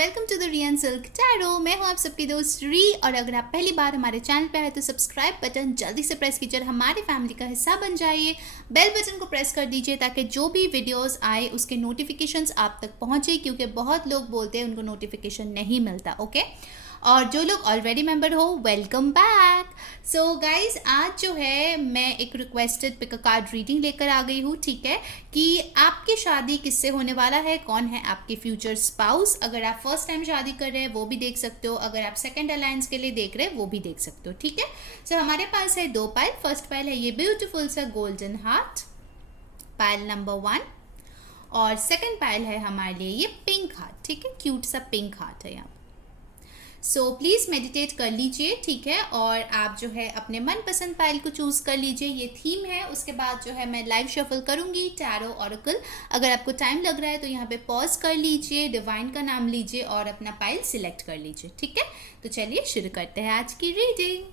Welcome to the रियन silk tarot. मैं हूं आप सबकी दोस्त री, और अगर आप पहली बार हमारे चैनल पे आए तो सब्सक्राइब बटन जल्दी से प्रेस कीजिए, हमारे फैमिली का हिस्सा बन जाइए। बेल बटन को प्रेस कर दीजिए ताकि जो भी वीडियोस आए उसके नोटिफिकेशंस आप तक पहुंचे, क्योंकि बहुत लोग बोलते हैं उनको नोटिफिकेशन नहीं मिलता। ओके, और जो लोग ऑलरेडी मेंबर हो, वेलकम बैक। सो गाइज, आज जो है मैं एक requested pick a card reading लेकर आ गई हूँ। ठीक है, कि आपकी शादी किससे होने वाला है, कौन है आपके फ्यूचर स्पाउस। अगर आप फर्स्ट टाइम शादी कर रहे हैं वो भी देख सकते हो, अगर आप सेकंड अलायंस के लिए देख रहे हैं वो भी देख सकते हो। ठीक है, सो हमारे पास है 2 पाइल। फर्स्ट पाइल है ये ब्यूटीफुल सा गोल्डन हार्ट, पाइल नंबर 1, और सेकंड पाइल है हमारे लिए ये पिंक हार्ट। ठीक है, क्यूट सा पिंक हार्ट है यहाँ। सो प्लीज़ मेडिटेट कर लीजिए। ठीक है, और आप जो है अपने मनपसंद पाइल को चूज़ कर लीजिए, ये थीम है। उसके बाद जो है मैं लाइव शफल करूँगी टैरो ऑरेकल। अगर आपको टाइम लग रहा है तो यहाँ पे पॉज कर लीजिए, डिवाइन का नाम लीजिए और अपना पाइल सिलेक्ट कर लीजिए। ठीक है, तो चलिए शुरू करते हैं आज की रीडिंग।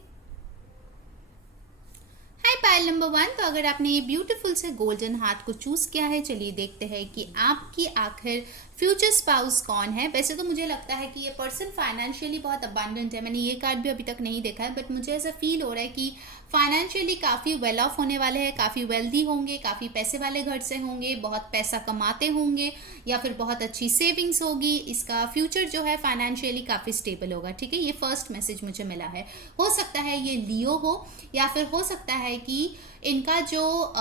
हाय पाइल नंबर 1, तो अगर आपने ये ब्यूटीफुल से गोल्डन हार्ट को चूज़ किया है, चलिए देखते हैं कि आपकी आखिर फ्यूचर स्पाउस कौन है। वैसे तो मुझे लगता है कि ये पर्सन फाइनेंशियली बहुत अबंडेंट है। मैंने ये कार्ड भी अभी तक नहीं देखा है, बट मुझे ऐसा फील हो रहा है कि फाइनेंशियली काफ़ी वेल ऑफ होने वाले हैं, काफ़ी वेल्दी होंगे, काफ़ी पैसे वाले घर से होंगे, बहुत पैसा कमाते होंगे, या फिर बहुत अच्छी सेविंग्स होगी। इसका फ्यूचर जो है फाइनेंशियली काफ़ी स्टेबल होगा। ठीक है, ये फर्स्ट मैसेज मुझे मिला है। हो सकता है ये लियो हो, या फिर हो सकता है कि इनका जो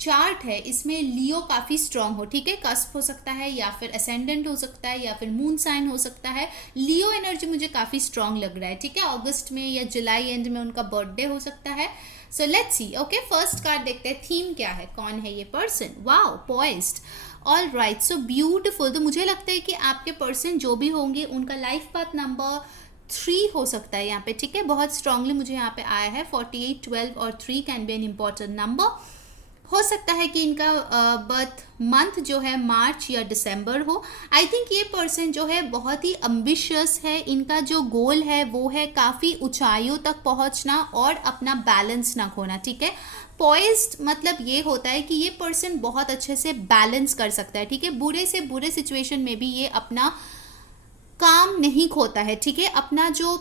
चार्ट है इसमें लियो काफ़ी स्ट्रांग हो। ठीक है, कस्प हो सकता है, या फिर असेंडेंट हो सकता है, या फिर मून साइन हो सकता है। लियो एनर्जी मुझे काफ़ी स्ट्रांग लग रहा है। ठीक है, अगस्त में या जुलाई एंड में उनका बर्थडे हो सकता है। सो let's C. Okay, first card देखते हैं, थीम क्या है, कौन है ये person. Wow, poised. All right, so beautiful. तो मुझे लगता है कि आपके पर्सन जो भी होंगे उनका लाइफ पाथ नंबर 3 हो सकता है यहाँ पे। ठीक है, बहुत स्ट्रांगली मुझे यहाँ पे आया है 48, 12 और 3 can be an important number. हो सकता है कि इनका बर्थ मंथ जो है मार्च या दिसंबर हो। आई थिंक ये पर्सन जो है बहुत ही अम्बिशियस है। इनका जो गोल है वो है काफ़ी ऊंचाइयों तक पहुंचना और अपना बैलेंस ना खोना। ठीक है, पॉइज्ड मतलब ये होता है कि ये पर्सन बहुत अच्छे से बैलेंस कर सकता है। ठीक है, बुरे से बुरे सिचुएशन में भी ये अपना काम नहीं खोता है। ठीक है, अपना जो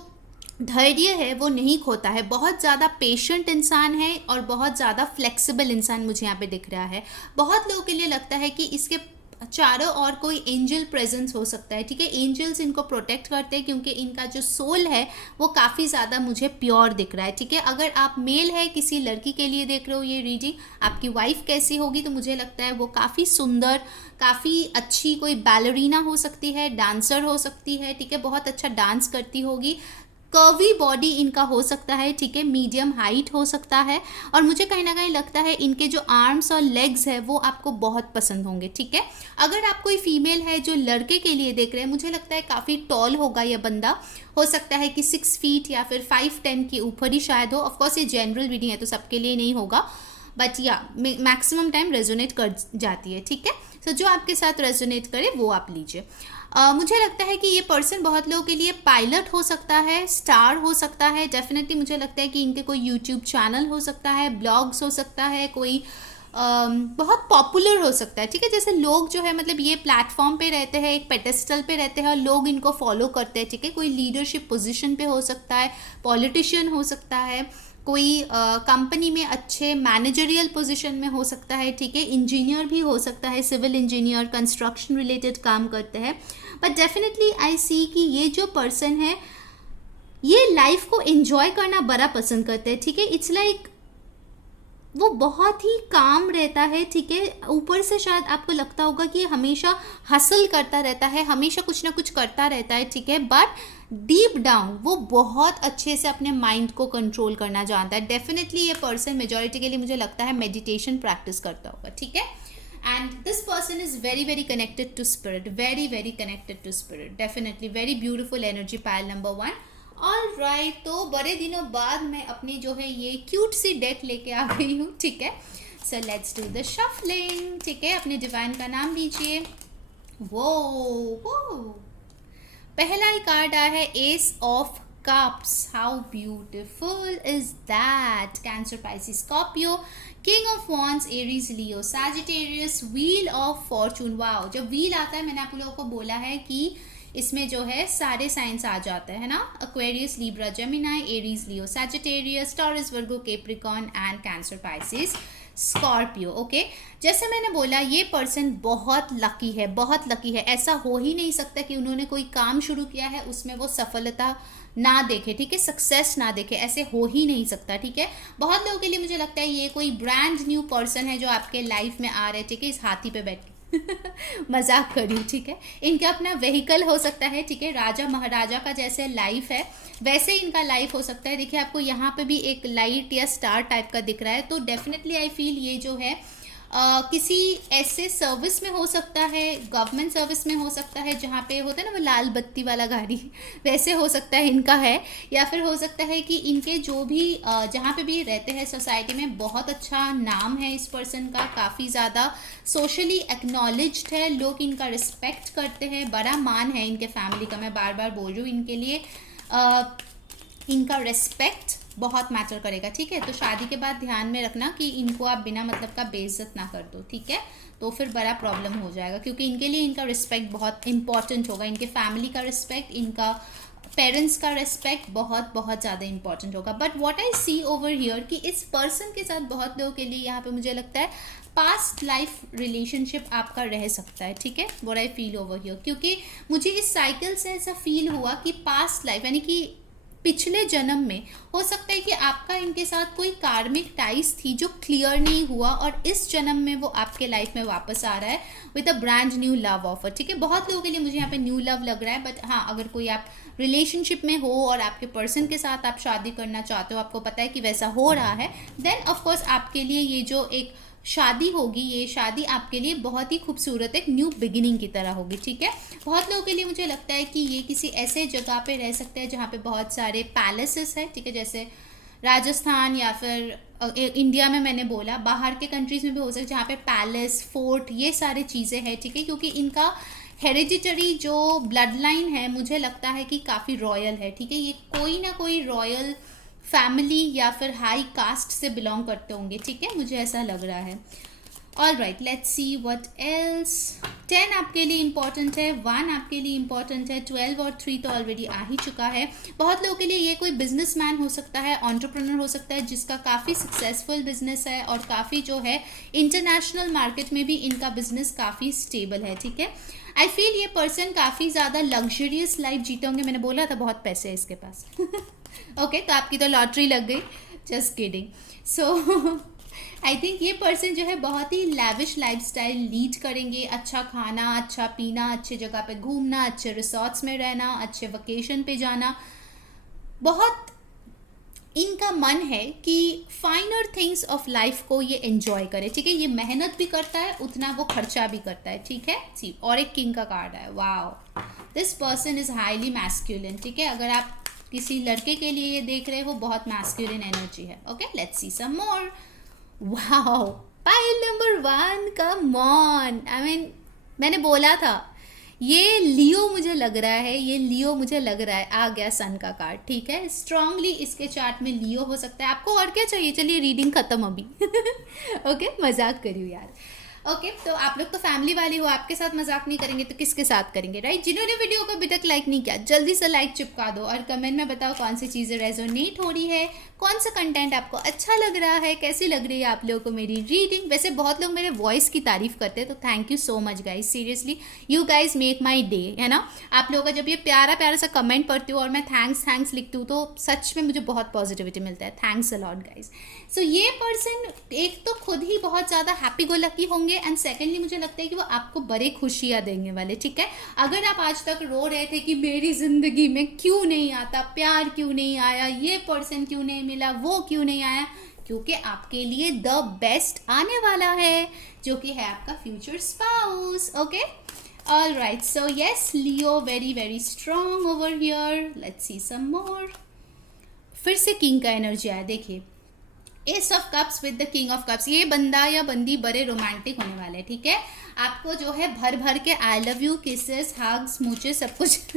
धैर्य है वो नहीं खोता है। बहुत ज़्यादा पेशेंट इंसान है और बहुत ज़्यादा फ्लेक्सिबल इंसान मुझे यहाँ पे दिख रहा है। बहुत लोगों के लिए लगता है कि इसके चारों ओर कोई एंजल प्रेजेंस हो सकता है। ठीक है, एंजल्स इनको प्रोटेक्ट करते हैं क्योंकि इनका जो सोल है वो काफ़ी ज़्यादा मुझे प्योर दिख रहा है। ठीक है, अगर आप मेल है, किसी लड़की के लिए देख रहे हो ये रीडिंग, आपकी वाइफ कैसी होगी, तो मुझे लगता है वो काफ़ी सुंदर, काफ़ी अच्छी, कोई बैलरीना हो सकती है, डांसर हो सकती है। ठीक है, बहुत अच्छा डांस करती होगी, कर्वी बॉडी इनका हो सकता है। ठीक है, मीडियम हाइट हो सकता है, और मुझे कहीं ना कहीं लगता है इनके जो आर्म्स और लेग्स है वो आपको बहुत पसंद होंगे। ठीक है, अगर आप कोई फीमेल है जो लड़के के लिए देख रहे हैं, मुझे लगता है काफ़ी टॉल होगा यह बंदा। हो सकता है कि 6 फीट या फिर 5'10" के ऊपर ही शायद हो। ऑफकोर्स ये जनरल रीडिंग है तो सबके लिए नहीं होगा, बट या मैक्सिमम टाइम रेजोनेट कर जाती है। ठीक है, सो जो आपके साथ रेजोनेट करे वो आप लीजिए। मुझे लगता है कि ये पर्सन बहुत लोगों के लिए पायलट हो सकता है, स्टार हो सकता है। डेफिनेटली मुझे लगता है कि इनके कोई यूट्यूब चैनल हो सकता है, ब्लॉग्स हो सकता है, कोई बहुत पॉपुलर हो सकता है। ठीक है, जैसे लोग जो है मतलब ये प्लेटफॉर्म पे रहते हैं, एक पेडेस्टल पे रहते हैं और लोग इनको फॉलो करते हैं। ठीक है, कोई लीडरशिप पोजीशन पे हो सकता है, पॉलिटिशियन हो सकता है, कोई कंपनी में अच्छे मैनेजरियल पोजीशन में हो सकता है। ठीक है, इंजीनियर भी हो सकता है, सिविल इंजीनियर, कंस्ट्रक्शन रिलेटेड काम करते हैं। बट डेफिनेटली आई सी कि ये जो पर्सन है ये लाइफ को एंजॉय करना बड़ा पसंद करते हैं। ठीक है, इट्स लाइक वो बहुत ही काम रहता है। ठीक है, ऊपर से शायद आपको लगता होगा कि ये हमेशा हसल करता रहता है, हमेशा कुछ ना कुछ करता रहता है। ठीक है, बट डीप डाउन वो बहुत अच्छे से अपने माइंड को कंट्रोल करना जानता है। डेफिनेटली ये पर्सन मेजॉरिटी के लिए मुझे लगता है मेडिटेशन प्रैक्टिस करता होगा। ठीक है, and this person is very very connected to spirit, very very connected to spirit. Definitely very beautiful energy, pile number 1। All right, तो बड़े दिनों बाद मैं अपनी जो है ये क्यूट सी डेक लेके आ गई हूँ। ठीक है, so let's do the shuffling. ठीक है, अपने डिवाइन का नाम लीजिए। वो पहला ही कार्ड आया है S of cups. How beautiful is that. Cancer, Pisces, Scorpio, king of wands, Aries, Leo, Sagittarius, wheel of Fortune. Wow, जब व्हील आता है, मैंने आप लोगों को बोला है कि इसमें जो है सारे साइंस आ जाते हैं ना, Aquarius, Libra, Gemini, Aries, Leo, Sagittarius, taurus, Virgo, Capricorn and cancer, Pisces, Scorpio. Okay, जैसे मैंने बोला ये पर्सन बहुत लकी है, बहुत लकी है। ऐसा हो ही नहीं सकता कि उन्होंने कोई काम शुरू किया है उसमें वो सफलता ना देखे, ठीक है, सक्सेस ना देखे, ऐसे हो ही नहीं सकता, ठीक है। बहुत लोगों के लिए मुझे लगता है ये कोई ब्रांड न्यू पर्सन है जो आपके लाइफ में आ रहे हैं, ठीक है, इस हाथी पे बैठ के मजाक करूँ, ठीक है। इनका अपना व्हीकल हो सकता है, ठीक है, राजा महाराजा का जैसे लाइफ है वैसे इनका लाइफ हो सकता है। देखिए आपको यहाँ पे भी एक लाइट या स्टार टाइप का दिख रहा है, तो डेफिनेटली आई फील ये जो है किसी ऐसे सर्विस में हो सकता है, गवर्नमेंट सर्विस में हो सकता है जहाँ पे होता है ना वो लाल बत्ती वाला गाड़ी वैसे हो सकता है इनका है, या फिर हो सकता है कि इनके जो भी जहाँ पे भी रहते हैं सोसाइटी में बहुत अच्छा नाम है इस पर्सन का, काफ़ी ज़्यादा सोशली एक्नॉलेज्ड है, लोग इनका रिस्पेक्ट करते हैं, बड़ा मान है इनके फैमिली का। मैं बार बार बोल रही हूँ इनके लिए इनका रेस्पेक्ट बहुत मैटर करेगा, ठीक है। तो शादी के बाद ध्यान में रखना कि इनको आप बिना मतलब का बेइज्जत ना कर दो, ठीक है, तो फिर बड़ा प्रॉब्लम हो जाएगा, क्योंकि इनके लिए इनका रिस्पेक्ट बहुत इंपॉर्टेंट होगा, इनके फैमिली का रिस्पेक्ट, इनका पेरेंट्स का रिस्पेक्ट बहुत बहुत ज़्यादा इंपॉर्टेंट होगा। But what I see over here कि इस पर्सन के साथ बहुत लोगों के लिए यहाँ पे मुझे लगता है पास्ट लाइफ रिलेशनशिप आपका रह सकता है, ठीक है, what I feel over here, क्योंकि मुझे इस साइकिल से ऐसा फील हुआ कि पास्ट लाइफ यानी कि पिछले जन्म में हो सकता है कि आपका इनके साथ कोई कार्मिक टाइज थी जो क्लियर नहीं हुआ, और इस जन्म में वो आपके लाइफ में वापस आ रहा है with a brand new love offer, ठीक है। बहुत लोगों के लिए मुझे यहाँ पे न्यू लव लग रहा है, बट हाँ अगर कोई आप रिलेशनशिप में हो और आपके पर्सन के साथ आप शादी करना चाहते हो, आपको पता है कि वैसा हो रहा है, देन ऑफकोर्स आपके लिए ये जो एक शादी होगी, ये शादी आपके लिए बहुत ही खूबसूरत एक न्यू बिगिनिंग की तरह होगी, ठीक है। बहुत लोगों के लिए मुझे लगता है कि ये किसी ऐसे जगह पे रह सकते हैं जहाँ पे बहुत सारे पैलेसेस है, ठीक है, जैसे राजस्थान या फिर इंडिया में मैंने बोला, बाहर के कंट्रीज में भी हो सकता है जहाँ पे पैलेस, फोर्ट, ये सारी चीज़ें हैं, ठीक है, क्योंकि इनका हेरिडिटरी जो ब्लड लाइन है मुझे लगता है कि काफ़ी रॉयल है, ठीक है, ये कोई ना कोई रॉयल फैमिली या फिर हाई कास्ट से बिलोंग करते होंगे, ठीक है, मुझे ऐसा लग रहा है। All right, let's see what else. 10 आपके लिए इंपॉर्टेंट है, 1 आपके लिए इंपॉर्टेंट है, 12 और 3 तो ऑलरेडी आ ही चुका है। बहुत लोगों के लिए ये कोई बिजनेसमैन हो सकता है, एंटरप्रेन्योर हो सकता है जिसका काफ़ी सक्सेसफुल बिजनेस है और काफ़ी जो है इंटरनेशनल मार्केट में भी इनका बिजनेस काफ़ी स्टेबल है, ठीक है। आई फील ये पर्सन काफ़ी ज़्यादा लग्जरियस लाइफ जीते होंगे, मैंने बोला था बहुत पैसे है इसके पास ओके तो आपकी तो लॉटरी लग गई, just kidding. So I think ये पर्सन जो है बहुत ही लैविश लाइफस्टाइल लीड करेंगे, अच्छा खाना, अच्छा पीना, अच्छे जगह पे घूमना, अच्छे रिसोर्ट्स में रहना, अच्छे वेकेशन पे जाना, बहुत इनका मन है कि फाइनर थिंग्स ऑफ लाइफ को ये एंजॉय करे, ठीक है। ये मेहनत भी करता है उतना, वो खर्चा भी करता है, ठीक है। सी और एक किंग का कार्ड है, wow, this person is highly masculine, ठीक है। अगर आप किसी लड़के के लिए ये देख रहे हो, बहुत मैस्कुलिन एनर्जी है। Okay, let's see some more. Wow, pile number 1, come on, I mean मैंने बोला था ये लियो मुझे लग रहा है, ये लियो मुझे लग रहा है, आ गया सन का कार्ड, ठीक है। स्ट्रांगली इसके चार्ट में लियो हो सकता है, आपको और क्या चाहिए। चलिए रीडिंग खत्म अभी ओके, मजाक करियो यार। ओके तो आप लोग तो फैमिली वाले हो, आपके साथ मजाक नहीं करेंगे तो किसके साथ करेंगे, राइट। जिन्होंने वीडियो को अभी तक लाइक नहीं किया जल्दी से लाइक चिपका दो और कमेंट में बताओ कौन सी चीज़ें रेजोनेट हो रही है, कौन सा कंटेंट आपको अच्छा लग रहा है, कैसी लग रही है आप लोगों को मेरी रीडिंग। वैसे बहुत लोग मेरे वॉइस की तारीफ करते हैं, तो thank you so much guys, seriously you guys make my day, है ना। आप लोगों का जब ये प्यारा प्यारा सा कमेंट पढ़ती हूँ और मैं थैंक्स लिखती हूँ तो सच में मुझे बहुत पॉजिटिविटी मिलता है। Thanks a lot guys. So ये पर्सन एक तो खुद ही बहुत ज़्यादा हैप्पी गो लकी होंगे, एंड सेकेंडली मुझे लगता है कि वो आपको बड़े खुशियाँ देंगे वाले, ठीक है। अगर आप आज तक रो रहे थे कि मेरी ज़िंदगी में क्यों नहीं आता, प्यार क्यों नहीं आया, ये पर्सन क्यों नहीं मिला, वो क्यों नहीं आया, क्योंकि आपके लिए द बेस्ट आने वाला है, जो कि है आपका future spouse. Okay, all right, so yes Leo very very strong over here. Let's see some more. फिर से किंग का एनर्जी आया, देखिए ace of cups with the king of cups. ये बंदा या बंदी बड़े रोमांटिक होने वाले, ठीक है। आपको जो है भर भर के I love you, kisses, hugs, smooches सब कुछ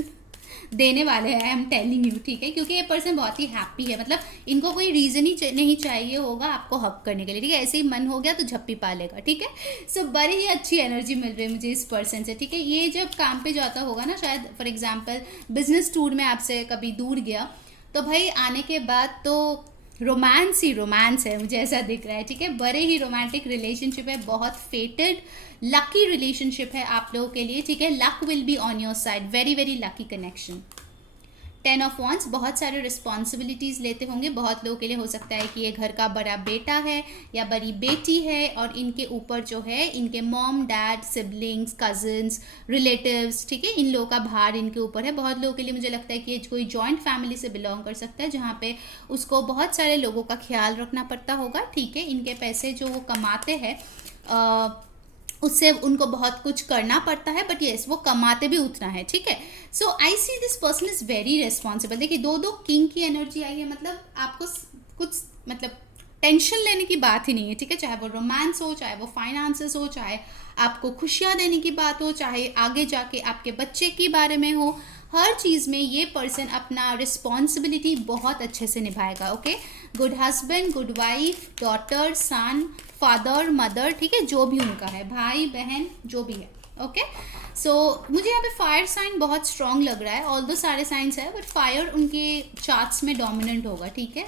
देने वाले हैं, आई एम टेलिंग यू, ठीक है, क्योंकि ये पर्सन बहुत ही हैप्पी है, मतलब इनको कोई रीज़न ही नहीं चाहिए होगा आपको हक करने के लिए, ठीक है, ऐसे ही मन हो गया तो झप्पी पा लेगा, ठीक है। सो बड़ी ही अच्छी एनर्जी मिल रही है मुझे इस पर्सन से, ठीक है। ये जब काम पे जाता होगा ना, शायद फॉर एग्जाम्पल बिजनेस टूर में आपसे कभी दूर गया, तो भाई आने के बाद तो रोमांस ही रोमांस है, मुझे ऐसा दिख रहा है, ठीक है। बड़े ही रोमांटिक रिलेशनशिप है, बहुत फेटेड लकी रिलेशनशिप है आप लोगों के लिए, ठीक है। Luck will be on your side, very very lucky connection. 10 of wands, बहुत सारे रिस्पॉन्सिबिलिटीज़ लेते होंगे, बहुत लोगों के लिए हो सकता है कि ये घर का बड़ा बेटा है या बड़ी बेटी है, और इनके ऊपर जो है इनके mom dad siblings cousins relatives, ठीक है, इन लोगों का भार इनके ऊपर है। बहुत लोगों के लिए मुझे लगता है कि ये कोई जॉइंट फैमिली से बिलोंग कर सकता है, जहाँ पे उसको बहुत सारे लोगों का ख्याल रखना पड़ता होगा, ठीक है। इनके पैसे जो वो कमाते हैं उससे उनको बहुत कुछ करना पड़ता है, बट येस वो कमाते भी उतना है, ठीक है। So I see this person is very responsible. देखिए दो दो किंग की एनर्जी आई है, मतलब आपको कुछ मतलब टेंशन लेने की बात ही नहीं है, ठीक है। चाहे वो रोमांस हो, चाहे वो फाइनेंसेस हो, चाहे आपको खुशियाँ देने की बात हो, चाहे आगे जाके आपके बच्चे के बारे में हो, हर चीज़ में ये पर्सन अपना रिस्पॉन्सिबिलिटी बहुत अच्छे से निभाएगा, okay. Good husband, good wife, daughter, son, father, mother, ठीक है, जो भी उनका है, भाई बहन जो भी है, ओके। सो मुझे यहाँ पे फायर साइन बहुत स्ट्रॉन्ग लग रहा है, ऑल दो सारे साइंस है, बट फायर उनके चार्ट्स में डोमिनेंट होगा, ठीक है।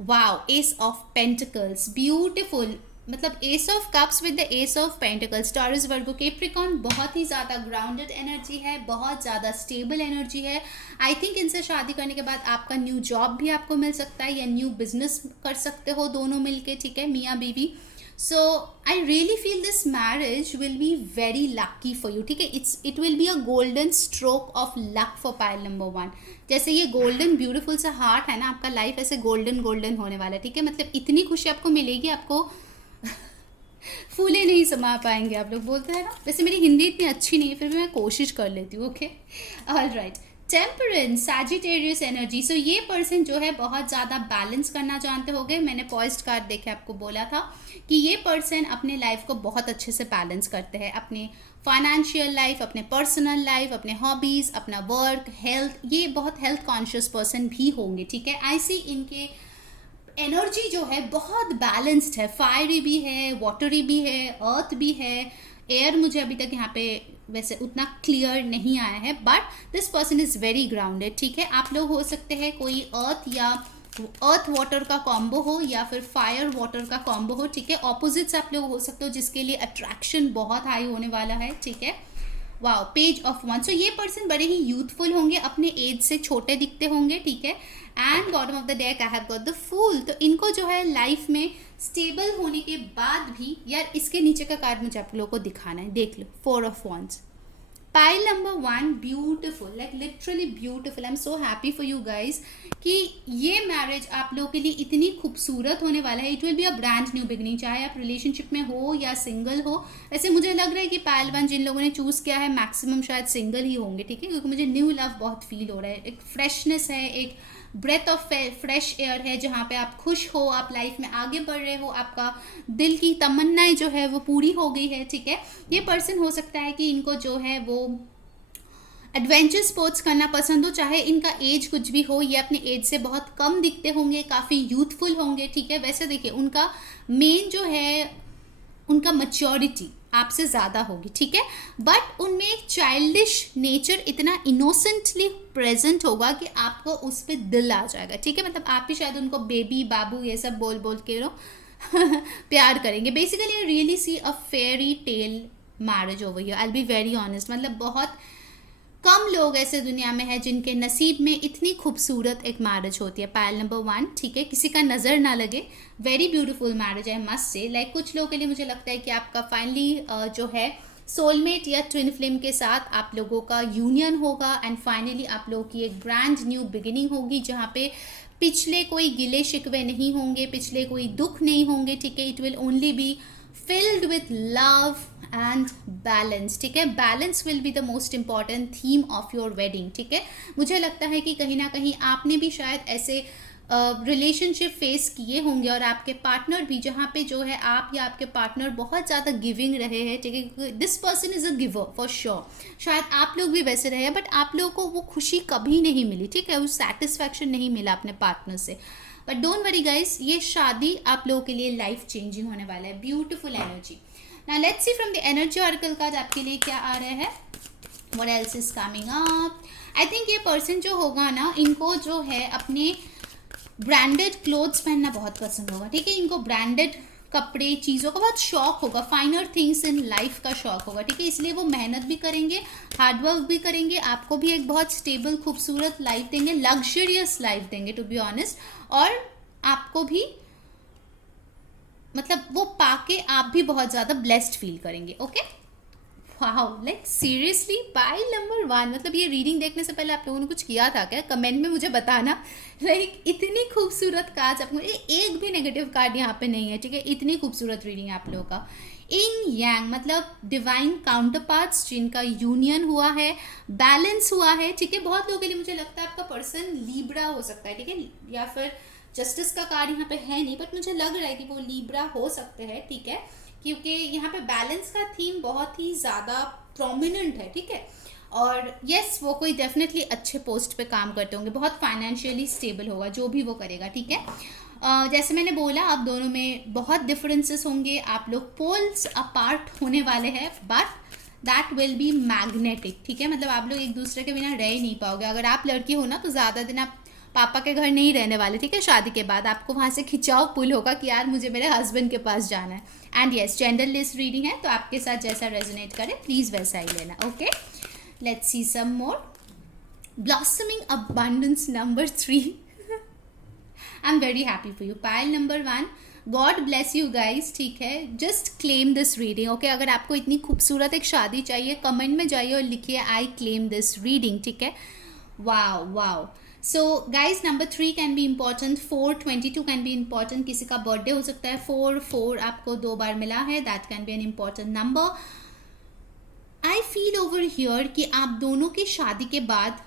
Wow, ace of pentacles, beautiful, मतलब ace of cups with the ace of pentacles, Taurus Virgo Capricorn, बहुत ही ज़्यादा ग्राउंडेड एनर्जी है, बहुत ज़्यादा स्टेबल एनर्जी है। आई थिंक इनसे शादी करने के बाद आपका न्यू जॉब भी आपको मिल सकता है, या न्यू बिजनेस कर सकते हो दोनों मिलके, ठीक है, मियाँ बीवी। So I really feel this marriage will be very lucky for you, ठीक है। It will be a golden stroke of luck for pile number 1। जैसे ये गोल्डन ब्यूटीफुल सा हार्ट है ना, आपका लाइफ ऐसे गोल्डन गोल्डन होने वाला है, ठीक है। मतलब इतनी खुशी आपको मिलेगी, आपको फूले नहीं समा पाएंगे, आप लोग बोलते हैं ना। वैसे मेरी हिंदी इतनी अच्छी नहीं है, फिर भी मैं कोशिश कर लेती हूँ, okay. All right, temperance, Sagittarius energy. So ये पर्सन जो है बहुत ज़्यादा बैलेंस करना जानते होंगे। मैंने पॉइस्ट कार्ड देखे आपको बोला था कि ये पर्सन अपने लाइफ को बहुत अच्छे से बैलेंस करते हैं, अपने फाइनेंशियल लाइफ, अपने पर्सनल लाइफ, अपने हॉबीज़, अपना वर्क, हेल्थ। ये बहुत हेल्थ कॉन्शियस पर्सन भी होंगे, ठीक है। आई सी इनके एनर्जी जो है बहुत बैलेंस्ड है, फायरी भी है, वाटरी भी है, अर्थ भी है, एयर मुझे अभी तक यहाँ पे वैसे उतना क्लियर नहीं आया है, but this person is very grounded, ठीक है। आप लोग हो सकते हैं कोई अर्थ या अर्थ वाटर का कॉम्बो हो, या फिर फायर वाटर का कॉम्बो हो, ठीक है। ऑपोजिट्स आप लोग हो सकते हो जिसके लिए अट्रैक्शन बहुत हाई होने वाला है, ठीक है। Wow, page of wand. So ये पर्सन बड़े ही यूथफुल होंगे, अपने एज से छोटे दिखते होंगे, ठीक है। And bottom of the deck I have got the fool. तो इनको जो है लाइफ में स्टेबल होने के बाद भी, यार इसके नीचे का कार्ड मुझे आप लोगों को दिखाना है, देख लो, 4 of wands. Pile number 1 beautiful, like literally beautiful. I am so happy for you guys कि ये मैरिज आप लोगों के लिए इतनी खूबसूरत होने वाला है। It will be a brand new beginning, चाहे आप रिलेशनशिप में हो या सिंगल हो। ऐसे मुझे लग रहा है कि पाइल 1 जिन लोगों ने चूज़ किया है मैक्सिमम शायद सिंगल ही होंगे, ठीक है, क्योंकि मुझे न्यू लव बहुत फील हो रहा है। एक फ्रेशनेस है, एक ब्रेथ ऑफ फ्रेश एयर है, जहाँ पे आप खुश हो, आप लाइफ में आगे बढ़ रहे हो, आपका दिल की तमन्नाएं जो है वो पूरी हो गई है, ठीक है। ये पर्सन हो सकता है कि इनको जो है वो एडवेंचर स्पोर्ट्स करना पसंद हो, चाहे इनका एज कुछ भी हो, ये अपने एज से बहुत कम दिखते होंगे, काफ़ी यूथफुल होंगे, ठीक है। वैसे देखिए उनका मेन जो है उनका मैच्योरिटी आपसे ज़्यादा होगी, ठीक है, बट उनमें एक चाइल्डिश नेचर इतना इनोसेंटली प्रेजेंट होगा कि आपको उस पर दिल आ जाएगा, ठीक है। मतलब आप भी शायद उनको बेबी बाबू ये सब बोल बोल के प्यार करेंगे। Basically I really see a fairy tale marriage over here, I will be very honest. मतलब बहुत कम लोग ऐसे दुनिया में है जिनके नसीब में इतनी खूबसूरत एक मैरिज होती है। पायल नंबर 1, ठीक है, किसी का नज़र ना लगे, वेरी ब्यूटीफुल मैरिज है, मस्ट से। लाइक कुछ लोगों के लिए मुझे लगता है कि आपका फाइनली जो है सोलमेट या ट्विन फ्लेम के साथ आप लोगों का यूनियन होगा, एंड फाइनली आप लोगों की एक ब्रांड न्यू बिगिनिंग होगी, जहाँ पे पिछले कोई गिले शिकवे नहीं होंगे, पिछले कोई दुख नहीं होंगे, ठीक है। It will only be filled with love and balance, ठीक है। Balance will be the most important theme of your wedding, ठीक है। मुझे लगता है कि कहीं ना कहीं आपने भी शायद ऐसे रिलेशनशिप फेस किए होंगे, और आपके पार्टनर भी, जहाँ पे जो है आप या आपके पार्टनर बहुत ज़्यादा गिविंग रहे हैं, ठीक है, this person is a giver for sure. शायद आप लोग भी वैसे रहे, बट आप लोगों को वो खुशी कभी नहीं मिली, ठीक है, वो सेटिस्फैक्शन नहीं मिला अपने पार्टनर से। बट डोंट वरी गाइस, ये शादी आप लोगों के लिए लाइफ चेंजिंग होने वाला है। Beautiful energy. Now let's see from the energy oracle card आपके लिए क्या आ रहा है। What else is coming up. I think ये पर्सन जो होगा ना, इनको जो है अपने ब्रांडेड क्लोथ्स पहनना बहुत पसंद होगा, ठीक है, इनको ब्रांडेड कपड़े चीज़ों का बहुत शौक होगा, फाइनर थिंग्स इन लाइफ का शौक होगा, ठीक है, इसलिए वो मेहनत भी करेंगे, हार्डवर्क भी करेंगे, आपको भी एक बहुत स्टेबल खूबसूरत लाइफ देंगे, लग्जरियस लाइफ देंगे टू बी ऑनेस्ट, और आपको भी मतलब वो पाके आप भी बहुत ज़्यादा ब्लेस्ड फील करेंगे। Okay, wow, like seriously pile number 1, मतलब ये रीडिंग देखने से पहले आप लोगों ने कुछ किया था क्या? कमेंट में मुझे बताना। लाइक इतनी खूबसूरत कार्ड, आपको एक भी नेगेटिव कार्ड यहाँ पे नहीं है, ठीक है, इतनी खूबसूरत रीडिंग है आप लोगों का। इंग यांग मतलब डिवाइन काउंटर पार्ट्स जिनका यूनियन हुआ है, बैलेंस हुआ है, ठीक है। बहुत लोगों के लिए मुझे लगता है आपका पर्सन लीब्रा हो सकता है, ठीक है, या फिर जस्टिस का कार्ड यहाँ पे है नहीं, बट मुझे लग रहा है कि वो लीब्रा हो सकते हैं, ठीक है, क्योंकि यहाँ पे बैलेंस का थीम बहुत ही ज़्यादा प्रोमिनेंट है, ठीक है। और यस, वो कोई डेफिनेटली अच्छे पोस्ट पे काम करते होंगे, बहुत फाइनेंशियली स्टेबल होगा जो भी वो करेगा, ठीक है। जैसे मैंने बोला, आप दोनों में बहुत डिफरेंसेस होंगे, आप लोग पोल्स अपार्ट होने वाले हैं, but that will be magnetic, ठीक है, मतलब आप लोग एक दूसरे के बिना रह ही नहीं पाओगे। अगर आप लड़की हो ना, तो ज़्यादा दिन आप पापा के घर नहीं रहने वाले, ठीक है, शादी के बाद आपको वहाँ से खिंचाव पुल होगा कि यार मुझे मेरे हस्बैंड के पास जाना है। एंड यस, जेंडरलेस रीडिंग है, तो आपके साथ जैसा रेजोनेट करे प्लीज़ वैसा ही लेना। Okay, let's see some more. Blossoming abundance number 3। I am very happy for you. Pile number 1, God bless you guys, ठीक है, just claim this reading. Okay, अगर आपको इतनी खूबसूरत एक शादी चाहिए, कमेंट में जाइए और लिखिए आई क्लेम दिस रीडिंग, ठीक है। Wow wow. So guys, number 3 can be important, 422 can be important, किसी का बर्थडे हो सकता है, 4 आपको 2 बार मिला है, that can be an important number. I feel over here कि आप दोनों की शादी के बाद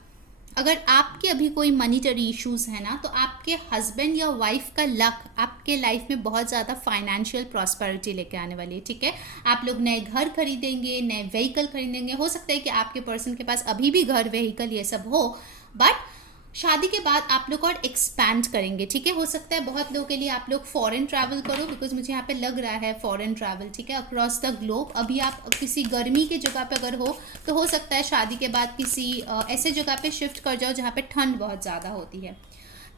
अगर आपके अभी कोई मनीटरी इश्यूज़ है ना, तो आपके हस्बैंड या वाइफ का लक आपके लाइफ में बहुत ज़्यादा फाइनेंशियल प्रॉस्पेरिटी लेके आने वाली है, ठीक है। आप लोग नए घर खरीदेंगे, नए व्हीकल खरीदेंगे, हो सकता है कि आपके पर्सन के पास अभी भी घर व्हीकल ये सब हो, बट शादी के बाद आप लोग और एक्सपैंड करेंगे, ठीक है। हो सकता है बहुत लोगों के लिए आप लोग फॉरेन ट्रैवल करो, बिकॉज मुझे यहाँ पे लग रहा है फॉरेन ट्रैवल, ठीक है, अक्रॉस द ग्लोब। अभी आप किसी गर्मी की जगह पे अगर हो, तो हो सकता है शादी के बाद किसी ऐसे जगह पे शिफ्ट कर जाओ जहाँ पे ठंड बहुत ज़्यादा होती है।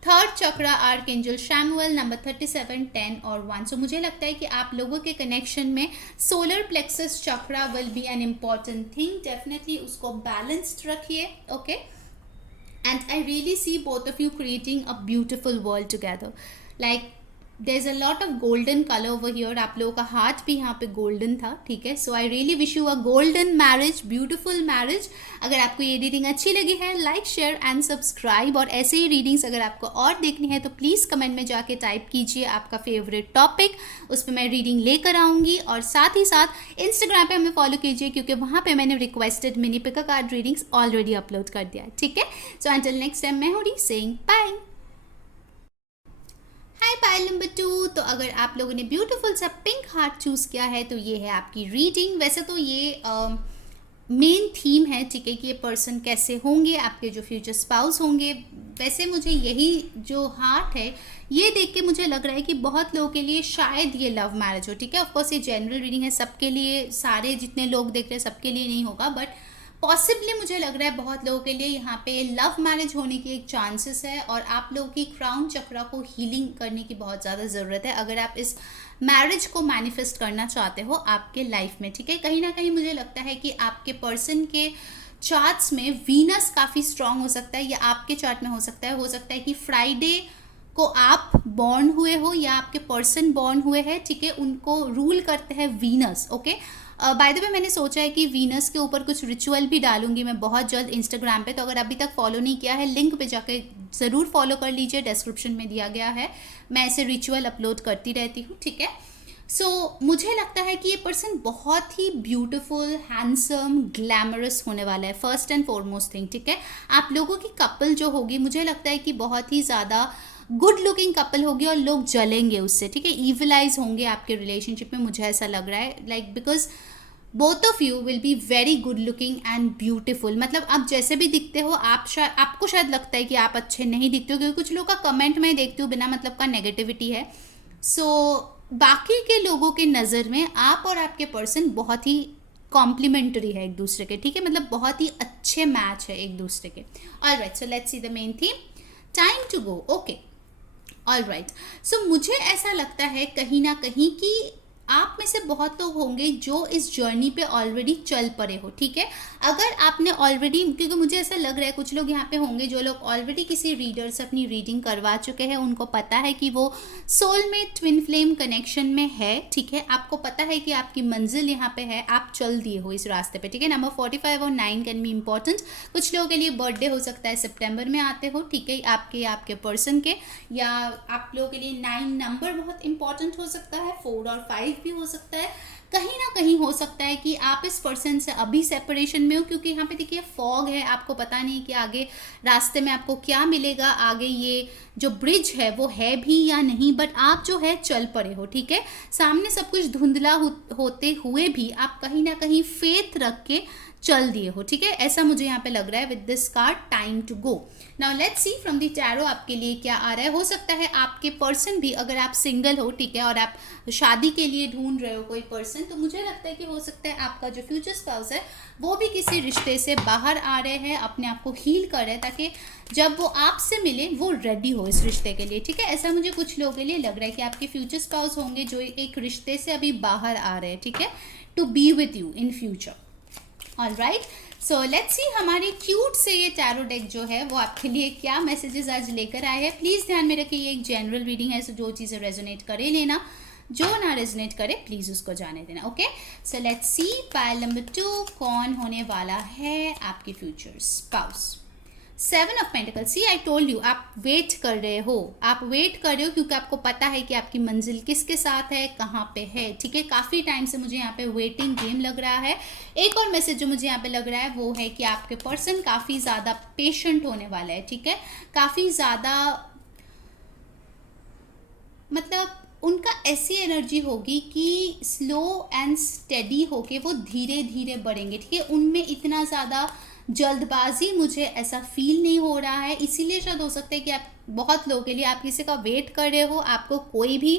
थर्ड चक्रा आर्कएंजल शैमुएल, नंबर 37, 10 और 1। सो मुझे लगता है कि आप लोगों के कनेक्शन में solar plexus chakra will be an important thing, definitely उसको बैलेंस्ड रखिए। Okay, and I really see both of you creating a beautiful world together. Like there's a lot of golden color over here. आप लोगों का हाथ भी यहाँ पे golden था, ठीक है। So I really wish you a golden marriage, beautiful marriage. अगर आपको ये रीडिंग अच्छी लगी है, लाइक शेयर एंड सब्सक्राइब, और ऐसे ही रीडिंग्स अगर आपको और देखनी है तो प्लीज़ कमेंट में जाके टाइप कीजिए आपका फेवरेट टॉपिक, उस पर मैं रीडिंग लेकर आऊँगी। और साथ ही साथ इंस्टाग्राम पे हमें फॉलो कीजिए, क्योंकि वहाँ पे मैंने रिक्वेस्टेड मिनी पिका कार्ड रीडिंग्स ऑलरेडी अपलोड कर दिया है, ठीक है। सो अंटिल नेक्स्ट टाइम, मैं हूँ री सेइंग बाय। हाय पाइल नंबर 2, तो अगर आप लोगों ने ब्यूटीफुल सा पिंक हार्ट चूज़ किया है तो ये है आपकी रीडिंग। वैसे तो ये मेन थीम है, ठीक है, कि ये पर्सन कैसे होंगे, आपके जो फ्यूचर स्पाउस होंगे। वैसे मुझे यही जो हार्ट है, ये देख के मुझे लग रहा है कि बहुत लोगों के लिए शायद ये लव मैरिज हो, ठीक है। ऑफकोर्स ये जनरल रीडिंग है, सबके लिए, सारे जितने लोग देख रहे हैं सबके लिए नहीं होगा, बट पॉसिबली मुझे लग रहा है बहुत लोगों के लिए यहाँ पे लव मैरिज होने की एक चांसेस है। और आप लोगों की क्राउन चक्रा को हीलिंग करने की बहुत ज़्यादा ज़रूरत है अगर आप इस मैरिज को मैनिफेस्ट करना चाहते हो आपके लाइफ में, ठीक है। कहीं ना कहीं मुझे लगता है कि आपके पर्सन के चार्ट्स में वीनस काफ़ी स्ट्रांग हो सकता है, या आपके चार्ट में हो सकता है कि फ्राइडे को आप बॉर्न हुए हो या आपके पर्सन बॉर्न हुए हैं, ठीक है, उनको रूल करते हैं Venus. Okay, by the way मैंने सोचा है कि वीनस के ऊपर कुछ रिचुअल भी डालूंगी मैं बहुत जल्द इंस्टाग्राम पे, तो अगर अभी तक फॉलो नहीं किया है, लिंक पे जाके ज़रूर फॉलो कर लीजिए, डिस्क्रिप्शन में दिया गया है। मैं ऐसे रिचुअल अपलोड करती रहती हूँ, ठीक है। सो मुझे लगता है कि ये पर्सन बहुत ही ब्यूटीफुल, हैंडसम, ग्लैमरस होने वाला है, फर्स्ट एंड फॉरमोस्ट थिंग, ठीक है। आप लोगों की कपल जो होगी, मुझे लगता है कि बहुत ही ज़्यादा गुड लुकिंग कपल होगी और लोग जलेंगे उससे, ठीक है, ईविलाइज होंगे आपके रिलेशनशिप में, मुझे ऐसा लग रहा है, like because both of you will be very good looking and beautiful. मतलब आप जैसे भी दिखते हो, आपको शायद लगता है कि आप अच्छे नहीं दिखते हो, क्योंकि कुछ लोग का कमेंट मैं देखती हूँ बिना मतलब का नेगेटिविटी है। सो बाकी के लोगों के नज़र में आप और आपके पर्सन बहुत ही कॉम्प्लीमेंटरी है एक दूसरे के, ठीक है, मतलब बहुत ही अच्छे मैच है एक दूसरे के। All right, so let's see the main theme, time to go. Okay, all right, so मुझे ऐसा लगता है कहीं ना कहीं कि आप में से बहुत लोग होंगे जो इस जर्नी पे ऑलरेडी चल पड़े हो, ठीक है। अगर आपने ऑलरेडी, क्योंकि मुझे ऐसा लग रहा है कुछ लोग यहाँ पे होंगे जो लोग ऑलरेडी किसी रीडर से अपनी रीडिंग करवा चुके हैं, उनको पता है कि वो सोलमेट ट्विन फ्लेम कनेक्शन में है, ठीक है, आपको पता है कि आपकी मंजिल यहाँ पे है, आप चल दिए हो इस रास्ते पे, ठीक है। नंबर 45 और 9 कैन बी इंपॉर्टेंट। कुछ लोगों के लिए बर्थडे हो सकता है सितंबर में आते हो, ठीक है, आपके पर्सन के, या आप लोगों के लिए 9 नंबर बहुत इंपॉर्टेंट हो सकता है, 4 और 5 भी हो सकता है। कहीं ना कहीं हो सकता है कि आप इस पर्सन से अभी सेपरेशन में हो, क्योंकि यहाँ पे देखिए फॉग है, आपको पता नहीं कि आगे रास्ते में आपको क्या मिलेगा, आगे ये जो ब्रिज है वो है भी या नहीं, बट आप जो है चल पड़े हो, ठीक है। सामने सब कुछ धुंधला होते हुए भी आप कहीं ना कहीं फेथ रख के चल दिए हो, ठीक है, ऐसा मुझे यहाँ पे लग रहा है with this card time to go. Now let's see from the tarot आपके लिए क्या आ रहा है। हो सकता है आपके पर्सन भी, अगर आप सिंगल हो, ठीक है, और आप शादी के लिए ढूंढ रहे हो कोई पर्सन, तो मुझे लगता है कि हो सकता है आपका जो फ्यूचर स्पाउस है वो भी किसी रिश्ते से बाहर आ रहे हैं, अपने आप को हील कर रहे हैं, ताकि जब वो आपसे मिले वो रेडी हो इस रिश्ते के लिए, ठीक है। ऐसा मुझे कुछ लोगों के लिए लग रहा है कि आपके फ्यूचर स्पाउस होंगे जो एक रिश्ते से अभी बाहर आ रहे हैं, ठीक है, to be with you in future. Alright, so let's see हमारे क्यूट से ये टैरो डेक जो है वो आपके लिए क्या मैसेजेस आज लेकर आए हैं। प्लीज़ ध्यान में रखिए ये एक जनरल रीडिंग है, सो जो चीज़ें रेजोनेट करे लेना, जो ना रेजोनेट करे प्लीज़ उसको जाने देना। Okay, so let's see pile number 2 कौन होने वाला है आपके future spouse. 7 of pentacles. See I told you, आप वेट कर रहे हो, आप वेट कर रहे हो क्योंकि आपको पता है कि आपकी मंजिल किसके साथ है, कहाँ पे है, ठीक है। काफ़ी टाइम से मुझे यहाँ पे वेटिंग गेम लग रहा है। एक और मैसेज जो मुझे यहाँ पे लग रहा है वो है कि आपके पर्सन काफ़ी ज़्यादा पेशेंट होने वाला है, ठीक है, काफ़ी ज़्यादा, मतलब उनका ऐसी एनर्जी होगी कि स्लो एंड स्टेडी होके वो धीरे धीरे बढ़ेंगे, ठीक है। उनमें इतना ज़्यादा जल्दबाजी मुझे ऐसा फील नहीं हो रहा है, इसीलिए शायद हो सकता है कि आप बहुत लोगों के लिए आप किसी का वेट कर रहे हो, आपको कोई भी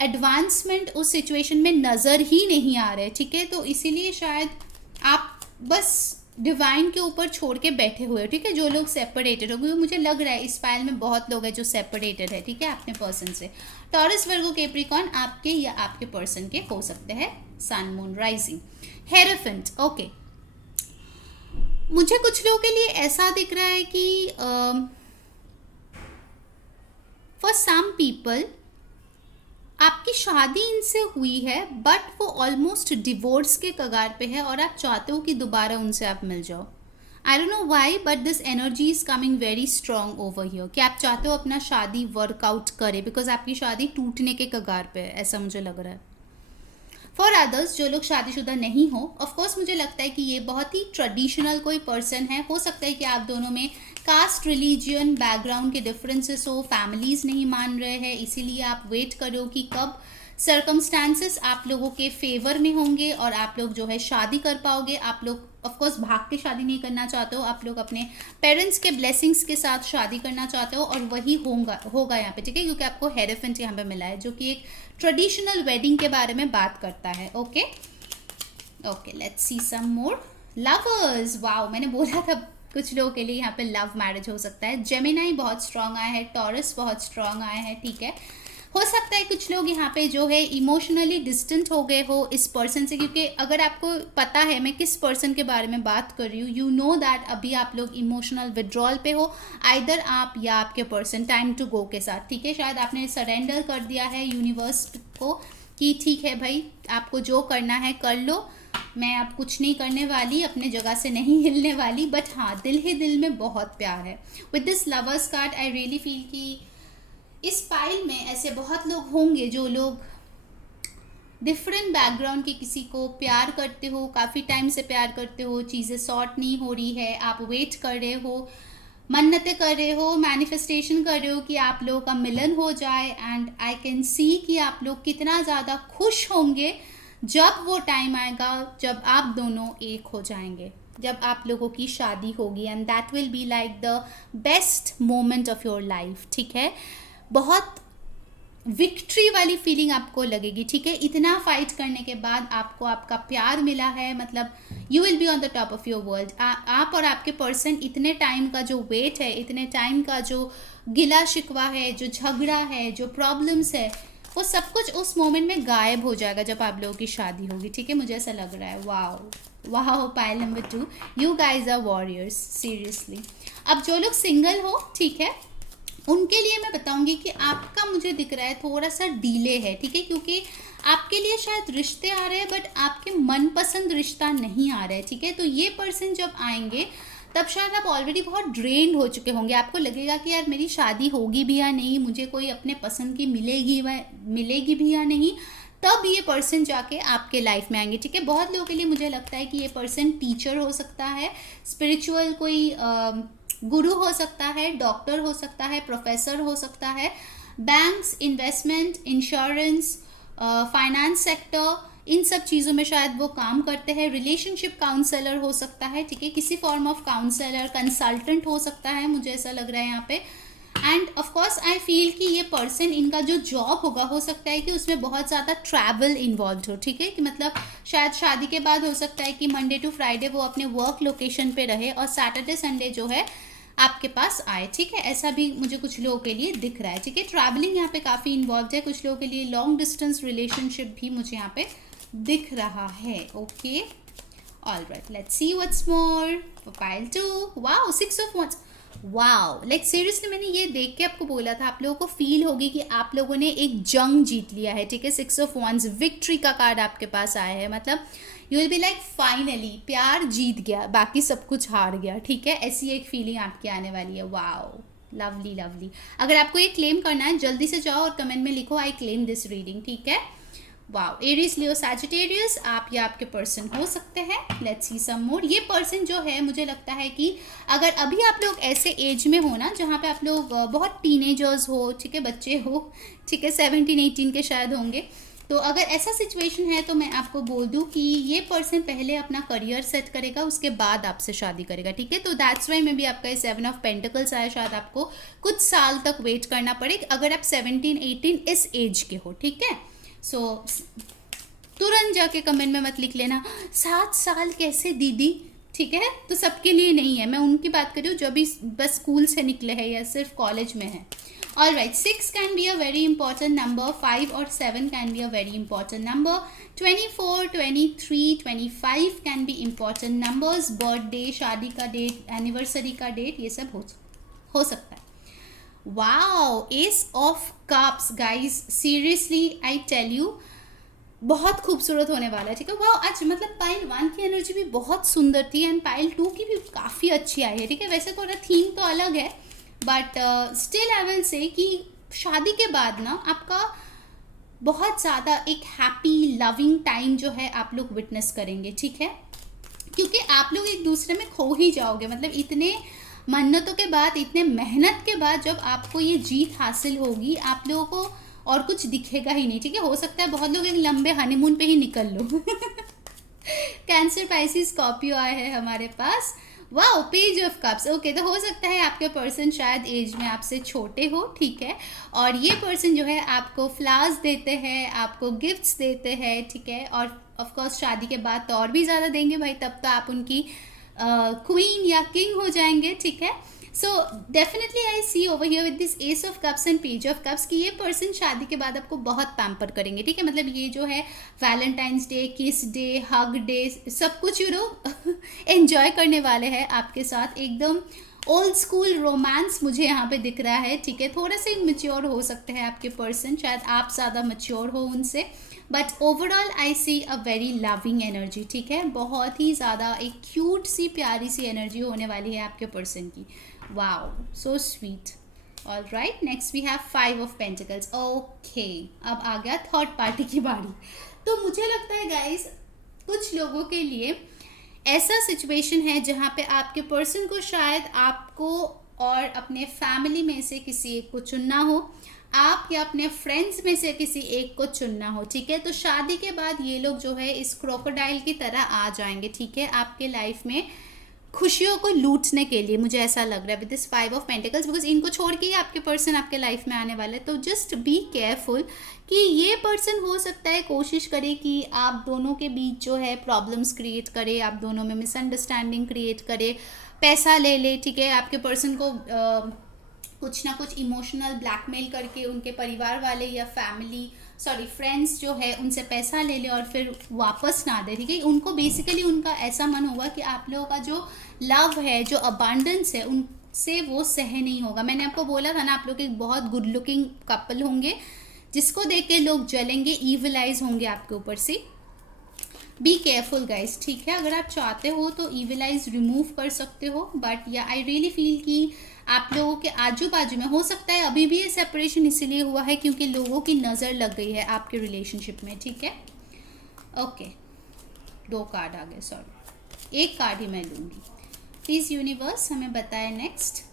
एडवांसमेंट उस सिचुएशन में नज़र ही नहीं आ रहा है, ठीक है। तो इसीलिए शायद आप बस डिवाइन के ऊपर छोड़ के बैठे हुए हो, ठीक है। जो लोग सेपरेटेड हो, क्योंकि मुझे लग रहा है इस फाइल में बहुत लोग हैं जो सेपरेटेड है, ठीक है, अपने पर्सन से। टॉरस, वर्गो, कैप्रिकॉर्न आपके या आपके पर्सन के हो सकते हैं। सन, मून, राइजिंग, हेरोफेंट। ओके, मुझे कुछ लोगों के लिए ऐसा दिख रहा है कि फॉर सम पीपल आपकी शादी इनसे हुई है, बट वो ऑलमोस्ट डिवोर्स के कगार पे है और आप चाहते हो कि दोबारा उनसे आप मिल जाओ। I don't know why, but this energy is coming very strong over here कि आप चाहते हो अपना शादी वर्कआउट करे, बिकॉज आपकी शादी टूटने के कगार पे है, ऐसा मुझे लग रहा है। फॉर अदर्स, जो लोग शादीशुदा नहीं हो, ऑफकोर्स मुझे लगता है कि ये बहुत ही ट्रेडिशनल कोई पर्सन है। हो सकता है कि आप दोनों में कास्ट, रिलीजियन, बैकग्राउंड के डिफरेंसेस हो, फैमिलीज नहीं मान रहे हैं, इसीलिए आप वेट करो कि कब सर्कमस्टांसेस आप लोगों के फेवर में होंगे और आप लोग जो है शादी कर पाओगे। आप लोग ऑफकोर्स भाग के शादी नहीं करना चाहते हो, आप लोग अपने पेरेंट्स के ब्लेसिंग्स के साथ शादी करना चाहते हो, और वही होगा यहाँ पे, ठीक है, क्योंकि आपको हेरोफेंट यहाँ पे मिला है जो कि एक ट्रेडिशनल वेडिंग के बारे में बात करता है। Okay okay, let's see some more. Lovers, wow, मैंने बोला था कुछ लोगों के लिए यहाँ पे लव मैरिज हो सकता है। जेमिनाई बहुत स्ट्रांग आया है, टॉरस बहुत स्ट्रांग आया है, ठीक है। हो सकता है कुछ लोग यहाँ पे जो है इमोशनली डिस्टेंट हो गए हो इस पर्सन से, क्योंकि अगर आपको पता है मैं किस पर्सन के बारे में बात कर रही हूँ, यू नो दैट अभी आप लोग इमोशनल विड्रॉल पे हो, आइदर आप या आपके पर्सन टाइम टू गो के साथ, ठीक है। शायद आपने सरेंडर कर दिया है यूनिवर्स को कि ठीक है भाई, आपको जो करना है कर लो, मैं अब कुछ नहीं करने वाली, अपने जगह से नहीं हिलने वाली, बट हाँ दिल ही दिल में बहुत प्यार है। With this lovers card I really feel कि इस फाइल में ऐसे बहुत लोग होंगे जो लोग डिफरेंट बैकग्राउंड के किसी को प्यार करते हो, काफ़ी टाइम से प्यार करते हो, चीज़ें सॉर्ट नहीं हो रही है, आप वेट कर रहे हो, मन्नतें कर रहे हो, मैनिफेस्टेशन कर रहे हो कि आप लोगों का मिलन हो जाए, एंड आई कैन सी कि आप लोग कितना ज़्यादा खुश होंगे जब वो टाइम आएगा जब आप दोनों एक हो जाएंगे, जब आप लोगों की शादी होगी, and that will be like the best moment of your life, ठीक है। बहुत विक्ट्री वाली फीलिंग आपको लगेगी, ठीक है। इतना फाइट करने के बाद आपको आपका प्यार मिला है, मतलब you will be on the top of your world. आप और आपके पर्सन, इतने टाइम का जो वेट है, इतने टाइम का जो गिला शिकवा है, जो झगड़ा है, जो प्रॉब्लम्स है, वो सब कुछ उस मोमेंट में गायब हो जाएगा जब आप लोगों की शादी होगी, ठीक है। मुझे ऐसा लग रहा है। Wow wow, pile number 2, you guys are warriors, seriously. अब जो लोग सिंगल हो, ठीक है, उनके लिए मैं बताऊंगी कि आपका, मुझे दिख रहा है थोड़ा सा डिले है, ठीक है, क्योंकि आपके लिए शायद रिश्ते आ रहे हैं बट आपके मनपसंद रिश्ता नहीं आ रहा है, ठीक है। तो ये पर्सन जब आएंगे तब शायद आप ऑलरेडी बहुत ड्रेन्ड हो चुके होंगे, आपको लगेगा कि यार मेरी शादी होगी भी या नहीं, मुझे कोई अपने पसंद की मिलेगी भी या नहीं, तब ये पर्सन जाके आपके लाइफ में आएंगे, ठीक है। बहुत लोगों के लिए मुझे लगता है कि ये पर्सन टीचर हो सकता है, स्पिरिचुअल कोई गुरु हो सकता है, डॉक्टर हो सकता है, प्रोफेसर हो सकता है, banks, investment, insurance, finance sector, इन सब चीज़ों में शायद वो काम करते हैं। रिलेशनशिप काउंसलर हो सकता है, ठीक है, किसी फॉर्म ऑफ काउंसलर, कंसल्टेंट हो सकता है, मुझे ऐसा लग रहा है यहाँ पे। End of course I feel कि ये पर्सन, इनका जो जॉब होगा, हो सकता है कि उसमें बहुत ज़्यादा ट्रैवल इन्वॉल्व हो, ठीक है, कि मतलब शायद शादी के बाद हो सकता है कि मंडे टू फ्राइडे वो अपने वर्क लोकेशन पे रहे और सैटरडे संडे जो है आपके पास आए, ठीक है। ऐसा भी मुझे कुछ लोगों के लिए दिख रहा है, ठीक है। ट्रैवलिंग यहाँ पे काफ़ी इन्वॉल्व है, कुछ लोगों के लिए लॉन्ग डिस्टेंस रिलेशनशिप भी मुझे यहाँ पे दिख रहा है। Okay, alright, let's see what's more for pile 2। Wow, 6 of wands, wow, like seriously मैंने ये देख के आपको बोला था, आप लोगों को फील होगी कि आप लोगों ने एक जंग जीत लिया है, ठीक है। 6 ऑफ वांड्स, विक्ट्री का कार्ड आपके पास आया है, मतलब you will be like finally प्यार जीत गया, बाकी सब कुछ हार गया, ठीक है। ऐसी एक फीलिंग आपकी आने वाली है। Wow, lovely lovely. अगर आपको ये क्लेम करना है जल्दी से जाओ और कमेंट में लिखो आई क्लेम दिस रीडिंग, ठीक है। वाओ, एरीज, लियो, सैजिटेरियस, आप या आपके पर्सन हो सकते हैं। लेट्स सी सम मोर। ये पर्सन जो है, मुझे लगता है कि अगर अभी आप लोग ऐसे एज में हो ना जहाँ पे आप लोग बहुत टीनेजर्स हो, ठीक है, बच्चे हो, ठीक है, 17-18 के शायद होंगे, तो अगर ऐसा सिचुएशन है तो मैं आपको बोल दूं कि ये पर्सन पहले अपना करियर सेट करेगा, उसके बाद आपसे शादी करेगा, ठीक है। तो दैट्स वाई में भी आपका 7 ऑफ पेंटिकल्स आया, शायद आपको कुछ साल तक वेट करना पड़े अगर आप 17-18 इस एज के हो, ठीक है। सो तुरंत जाके कमेंट में मत लिख लेना 7 साल कैसे दीदी, ठीक है, तो सबके लिए नहीं है। मैं उनकी बात कर रही हूँ जो भी बस स्कूल से निकले हैं या सिर्फ कॉलेज में है। All right, 6 can be a very important number, 5 or 7 can be a very important number, 24, 23, 25 can be important numbers, birthday, शादी का डेट, एनिवर्सरी का डेट, ये सब हो सकता है। Wow, ace of cups, guys seriously I tell you, बहुत खूबसूरत होने वाला है, ठीक है। वाओ, आज मतलब पाइल 1 की एनर्जी भी बहुत सुंदर थी एंड पाइल 2 की भी काफ़ी अच्छी आई है, ठीक है। वैसे थोड़ा थीम तो अलग है but still I will say कि शादी के बाद ना आपका बहुत ज़्यादा एक हैप्पी लविंग टाइम जो है आप लोग विटनेस करेंगे, ठीक है, क्योंकि आप लोग एक दूसरे में खो ही जाओगे। मतलब इतने मन्नतों के बाद, इतने मेहनत के बाद जब आपको ये जीत हासिल होगी, आप लोगों को और कुछ दिखेगा ही नहीं, ठीक है। हो सकता है बहुत लोग एक लंबे हनीमून पे ही निकल लो। कैंसर, पाइसिस, स्कॉर्पियो आए हैं हमारे पास। Wow, page of cups, okay. तो हो सकता है आपके पर्सन शायद एज में आपसे छोटे हो, ठीक है, और ये पर्सन जो है आपको फ्लावर्स देते हैं, आपको गिफ्ट्स देते हैं, ठीक है, और ऑफ कोर्स शादी के बाद तो और भी ज़्यादा देंगे भाई, तब तो आप उनकी क्वीन या किंग हो जाएंगे, ठीक है। So definitely I see over here with this ace of cups and page of cups कि ये पर्सन शादी के बाद आपको बहुत पैम्पर करेंगे, ठीक है। मतलब ये जो है वैलेंटाइंस डे, किस डे, हग डे, सब कुछ यू नो एंजॉय करने वाले हैं आपके साथ। एकदम ओल्ड स्कूल रोमांस मुझे यहाँ पे दिख रहा है, ठीक है। थोड़ा सा इमेच्योर हो सकते हैं आपके पर्सन, शायद आप ज़्यादा मैच्योर हो उनसे, but overall I see a very loving energy, ठीक है। बहुत ही ज़्यादा एक क्यूट सी प्यारी सी एनर्जी होने वाली है आपके पर्सन की। Wow, so sweet. All right, next we have 5 of pentacles. Okay, अब आ गया थर्ड पार्टी की बारी। तो मुझे लगता है गाइस कुछ लोगों के लिए ऐसा सिचुएशन है जहाँ पे आपके पर्सन को शायद आपको और अपने फैमिली में से किसी एक को चुनना हो, आप या अपने फ्रेंड्स में से किसी एक को चुनना हो, ठीक है। तो शादी के बाद ये लोग जो है इस क्रोकोडाइल की तरह आ जाएंगे, ठीक है, आपके लाइफ में खुशियों को लूटने के लिए, मुझे ऐसा लग रहा है with this 5 of pentacles, because इनको छोड़ के ही आपके पर्सन आपके लाइफ में आने वाले हैं। तो जस्ट बी केयरफुल कि ये पर्सन हो सकता है कोशिश करे कि आप दोनों के बीच जो है प्रॉब्लम्स क्रिएट करे, आप दोनों में मिसअंडरस्टैंडिंग क्रिएट करे, पैसा ले ले, ठीक है, आपके पर्सन को कुछ ना कुछ इमोशनल ब्लैकमेल करके उनके परिवार वाले या फ्रेंड्स जो है उनसे पैसा ले ले और फिर वापस ना दे, ठीक है। उनको बेसिकली उनका ऐसा मन होगा कि आप लोगों का जो लव है, जो अबांडेंस है, उनसे वो सह नहीं होगा। मैंने आपको बोला था ना, आप लोग एक बहुत गुड लुकिंग कपल होंगे जिसको देख के लोग जलेंगे, ईविलाइज होंगे आपके ऊपर से। बी केयरफुल गाइज, ठीक है। अगर आप चाहते हो तो ईविलाइज रिमूव कर सकते हो, बट या आई रियली फील कि आप लोगों के आजू बाजू में हो सकता है अभी भी ये सेपरेशन इसीलिए हुआ है क्योंकि लोगों की नज़र लग गई है आपके रिलेशनशिप में, ठीक है। ओके, 2 कार्ड आ गए, सॉरी, 1 कार्ड ही मैं लूँगी। प्लीज़ यूनिवर्स हमें बताएं next.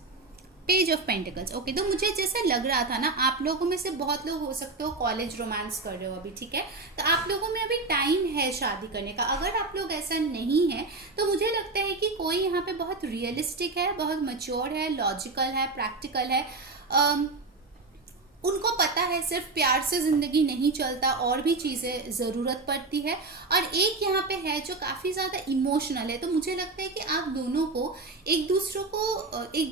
Page of pentacles. Okay, तो मुझे जैसे लग रहा था ना, आप लोगों में से बहुत लोग हो सकते हो कॉलेज रोमांस कर रहे हो अभी, ठीक है। तो आप लोगों में अभी टाइम है शादी करने का। अगर आप लोग ऐसा नहीं है तो मुझे लगता है कि कोई यहाँ पे बहुत रियलिस्टिक है, बहुत मैच्योर है, लॉजिकल है, प्रैक्टिकल है, उनको पता है सिर्फ प्यार से ज़िंदगी नहीं चलता, और भी चीज़ें ज़रूरत पड़ती है। और एक यहाँ पे है जो काफ़ी ज़्यादा इमोशनल है। तो मुझे लगता है कि आप दोनों को एक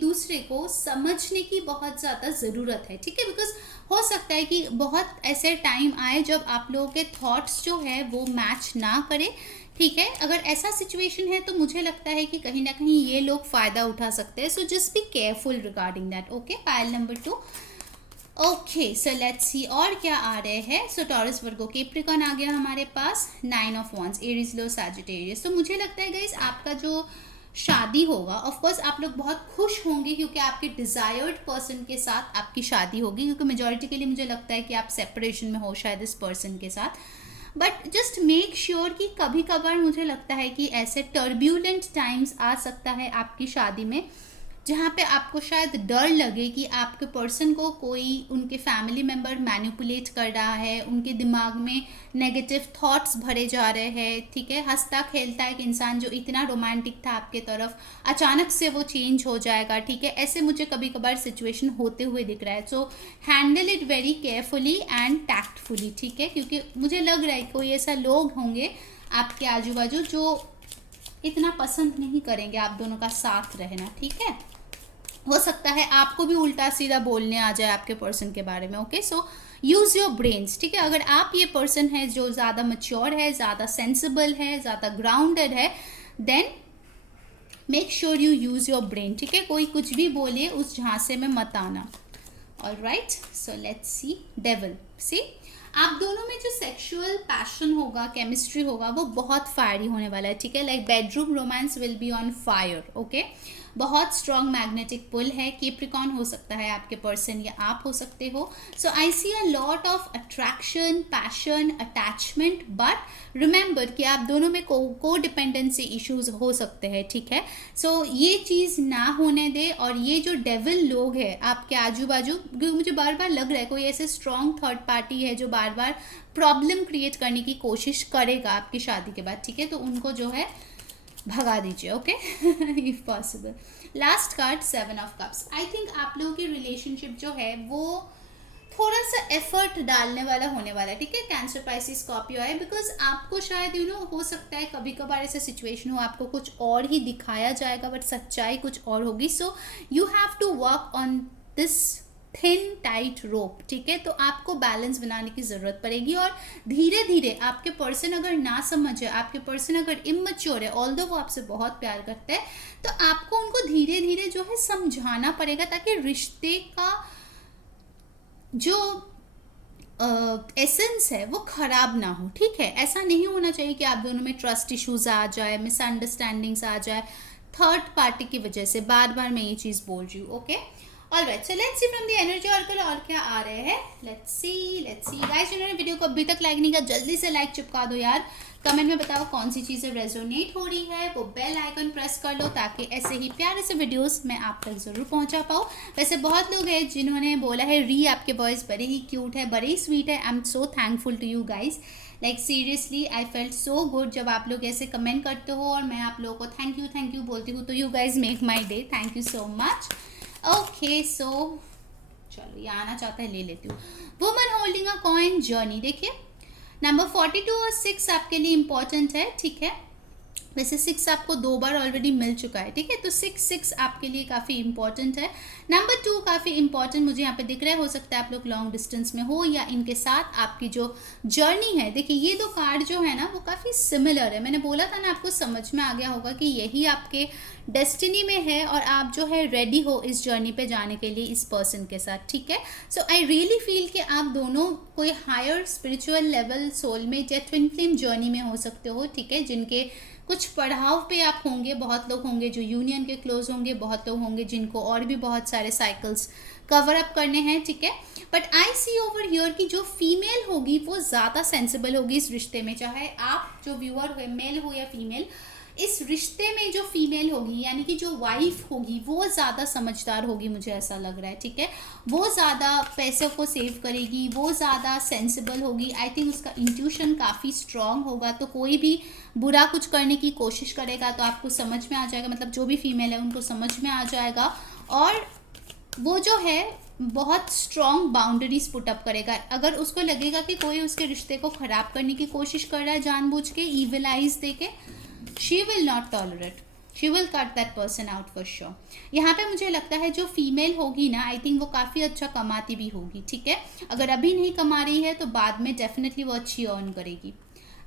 दूसरे को समझने की बहुत ज़्यादा ज़रूरत है, ठीक है। बिकॉज हो सकता है कि बहुत ऐसे टाइम आए जब आप लोगों के थॉट्स जो है वो मैच ना करें, ठीक है। अगर ऐसा सिचुएशन है तो मुझे लगता है कि कहीं ना कहीं ये लोग फ़ायदा उठा सकते हैं। So just be careful regarding that. Okay, pile number 2। Okay, so let's सी और क्या आ रहे हैं। सो टॉरस, वर्गो, कैप्रिकॉर्न आ गया हमारे पास, 9 of wands, Aries, low, Sagittarius. तो मुझे लगता है गाइस आपका जो शादी होगा, ऑफ कोर्स आप लोग बहुत खुश होंगे क्योंकि आपके डिजायर्ड पर्सन के साथ आपकी शादी होगी, क्योंकि मेजॉरिटी के लिए मुझे लगता है कि आप सेपरेशन में हो शायद इस पर्सन के साथ। बट जस्ट मेक श्योर कि कभी कभार मुझे लगता है कि ऐसे टर्ब्यूलेंट टाइम्स आ सकता है आपकी शादी में, जहाँ पे आपको शायद डर लगे कि आपके पर्सन को कोई उनके फैमिली मेम्बर मैनिपुलेट कर रहा है, उनके दिमाग में नेगेटिव थॉट्स भरे जा रहे हैं, ठीक है। हंसता खेलता एक इंसान जो इतना रोमांटिक था आपके तरफ, अचानक से वो चेंज हो जाएगा, ठीक है। ऐसे मुझे कभी कभार सिचुएशन होते हुए दिख रहा है। So handle it very carefully and tactfully, ठीक है, क्योंकि मुझे लग रहा है कोई ऐसा लोग होंगे आपके आजू बाजू जो इतना पसंद नहीं करेंगे आप दोनों का साथ रहना, ठीक है। हो सकता है आपको भी उल्टा सीधा बोलने आ जाए आपके पर्सन के बारे में। Okay, so use your brains, ठीक है। अगर आप ये पर्सन है जो ज़्यादा मैच्योर है, ज़्यादा सेंसिबल है, ज़्यादा ग्राउंडेड है, then make sure you use your brain, ठीक है। कोई कुछ भी बोले उस झांसे में मत आना। All right, so let's see devil. See, आप दोनों में जो सेक्सुअल पैशन होगा, केमिस्ट्री होगा, वो बहुत फायरी होने वाला है, ठीक है। Like bedroom romance will be on fire. Okay, बहुत स्ट्रॉन्ग मैग्नेटिक पुल है। कैप्रिकॉर्न हो सकता है आपके पर्सन या आप हो सकते हो। So I see a lot of attraction, passion, attachment, but remember कि आप दोनों में को डिपेंडेंसी इश्यूज हो सकते हैं, ठीक है। सो ये चीज़ ना होने दे। और ये जो डेविल लोग हैं आपके आजू बाजू, क्योंकि मुझे बार बार लग रहा है कोई ऐसे स्ट्रॉन्ग थर्ड पार्टी है जो बार बार प्रॉब्लम क्रिएट करने की कोशिश करेगा आपकी शादी के बाद, ठीक है। तो उनको जो है भगा दीजिए, okay, if possible. Last card, 7 of cups. I think आप लोगों की रिलेशनशिप जो है वो थोड़ा सा एफर्ट डालने वाला होने वाला है, ठीक है। कैंसर, पाइसिस, स्कॉर्पियो है, बिकॉज आपको शायद हो सकता है कभी कभार ऐसे सिचुएशन हो आपको कुछ और ही दिखाया जाएगा बट सच्चाई कुछ और होगी। So you have to work on this thin tight rope, ठीक है। तो आपको बैलेंस बनाने की ज़रूरत पड़ेगी और धीरे धीरे आपके पर्सन अगर ना समझे, आपके पर्सन अगर इमैच्योर है, ऑल्दो वो आपसे बहुत प्यार करते हैं, तो आपको उनको धीरे धीरे जो है समझाना पड़ेगा ताकि रिश्ते का जो एसेंस है वो खराब ना हो, ठीक है। ऐसा नहीं होना चाहिए कि आप दोनों में ट्रस्ट इश्यूज आ जाए, मिसअंडरस्टैंडिंग्स आ जाए थर्ड पार्टी की वजह से। बार बार मैं ये चीज़ बोल रही हूँ, okay. All right, so let's see from the energy oracle और क्या आ रहे हैं। लेट्स सी गाइस, जिन्होंने वीडियो को अभी तक लाइक नहीं किया जल्दी से लाइक चिपका दो यार। कमेंट में बताओ कौन सी चीज़ें रेजोनेट हो रही है, वो बेल आइकन प्रेस कर लो ताकि ऐसे ही प्यारे से वीडियोस मैं आप तक ज़रूर पहुंचा पाऊँ। वैसे बहुत लोग हैं जिन्होंने बोला है री आपके वॉइस बड़े ही क्यूट है, बड़े ही स्वीट है। I am so thankful to you guys, like seriously I felt so good जब आप लोग ऐसे कमेंट करते हो और मैं आप लोगों को थैंक यू बोलती हूँ, तो you guys make my day. Thank you so much. Okay so चलो, ये आना चाहता है ले लेती हूँ। Woman holding a coin journey, देखिए नंबर 42 और 6 आपके लिए इंपॉर्टेंट है, ठीक है। वैसे 6 आपको 2 बार ऑलरेडी मिल चुका है, ठीक है, तो 6 आपके लिए काफ़ी इंपॉर्टेंट है। नंबर 2 काफ़ी इंपॉर्टेंट मुझे यहाँ पे दिख रहा है, हो सकता है आप लोग लॉन्ग डिस्टेंस में हो या इनके साथ आपकी जो जर्नी है। देखिए ये 2 कार्ड जो है ना वो काफ़ी सिमिलर है, मैंने बोला था ना आपको समझ में आ गया होगा कि यही आपके डेस्टिनी में है और आप जो है रेडी हो इस जर्नी पे जाने के लिए इस पर्सन के साथ, ठीक है। सो आई रियली फील कि आप दोनों कोई हायर स्पिरिचुअल लेवल सोलमेट या ट्विन फ्लेम जर्नी में हो सकते हो, ठीक है, जिनके कुछ पड़ाव पे आप होंगे। बहुत लोग होंगे जो यूनियन के क्लोज होंगे, बहुत लोग होंगे जिनको और भी बहुत सारे साइकिल्स कवर अप करने हैं, ठीक है। But I see over here कि जो फीमेल होगी वो ज़्यादा सेंसिबल होगी इस रिश्ते में, चाहे आप जो व्यूअर हो मेल हो या फीमेल, इस रिश्ते में जो फीमेल होगी यानी कि जो वाइफ होगी वो ज़्यादा समझदार होगी, मुझे ऐसा लग रहा है, ठीक है। वो ज़्यादा पैसों को सेव करेगी, वो ज़्यादा सेंसिबल होगी। आई थिंक उसका इंट्यूशन काफ़ी स्ट्रांग होगा, तो कोई भी बुरा कुछ करने की कोशिश करेगा तो आपको समझ में आ जाएगा, मतलब जो भी फीमेल है उनको समझ में आ जाएगा। और वो जो है बहुत स्ट्रॉन्ग बाउंड्रीज पुट अप करेगा। अगर उसको लगेगा कि कोई उसके रिश्ते को ख़राब करने की कोशिश कर रहा है जानबूझ के, ईविल आइज दे के, she will not tolerate, she will cut that person out for sure. यहाँ पे मुझे लगता है जो फीमेल होगी ना, आई थिंक वो काफ़ी अच्छा कमाती भी होगी, ठीक है। अगर अभी नहीं कमा रही है तो बाद में डेफिनेटली वो अच्छी अर्न करेगी।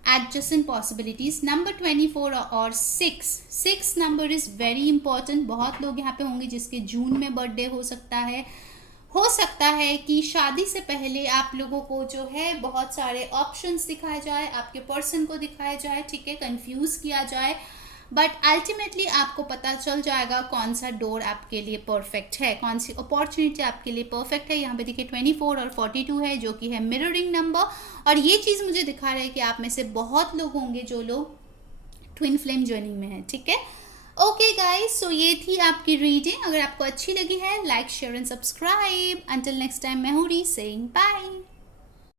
एडजस्टेंट पॉसिबिलिटीज नंबर 24 और 6 नंबर इज़ वेरी इंपॉर्टेंट। बहुत लोग यहाँ पे होंगे जिसके जून में बर्थडे हो सकता है कि शादी से पहले आप लोगों को जो है बहुत सारे ऑप्शंस दिखाए जाए, आपके पर्सन को दिखाया जाए, ठीक है, कंफ्यूज किया जाए, बट अल्टीमेटली आपको पता चल जाएगा कौन सा डोर आपके लिए परफेक्ट है, कौन सी अपॉर्चुनिटी आपके लिए परफेक्ट है। यहाँ पे देखिए 24 और 42 है जो कि है मिररिंग नंबर, और ये चीज़ मुझे दिखा रहा है कि आप में से बहुत लोग होंगे जो लोग ट्विन फ्लेम जर्नी में है, ठीक है। ओके गाइस, सो ये थी आपकी रीडिंग। अगर आपको अच्छी लगी है like share and subscribe. Until next time मैं हूँ री सेइंग बाय।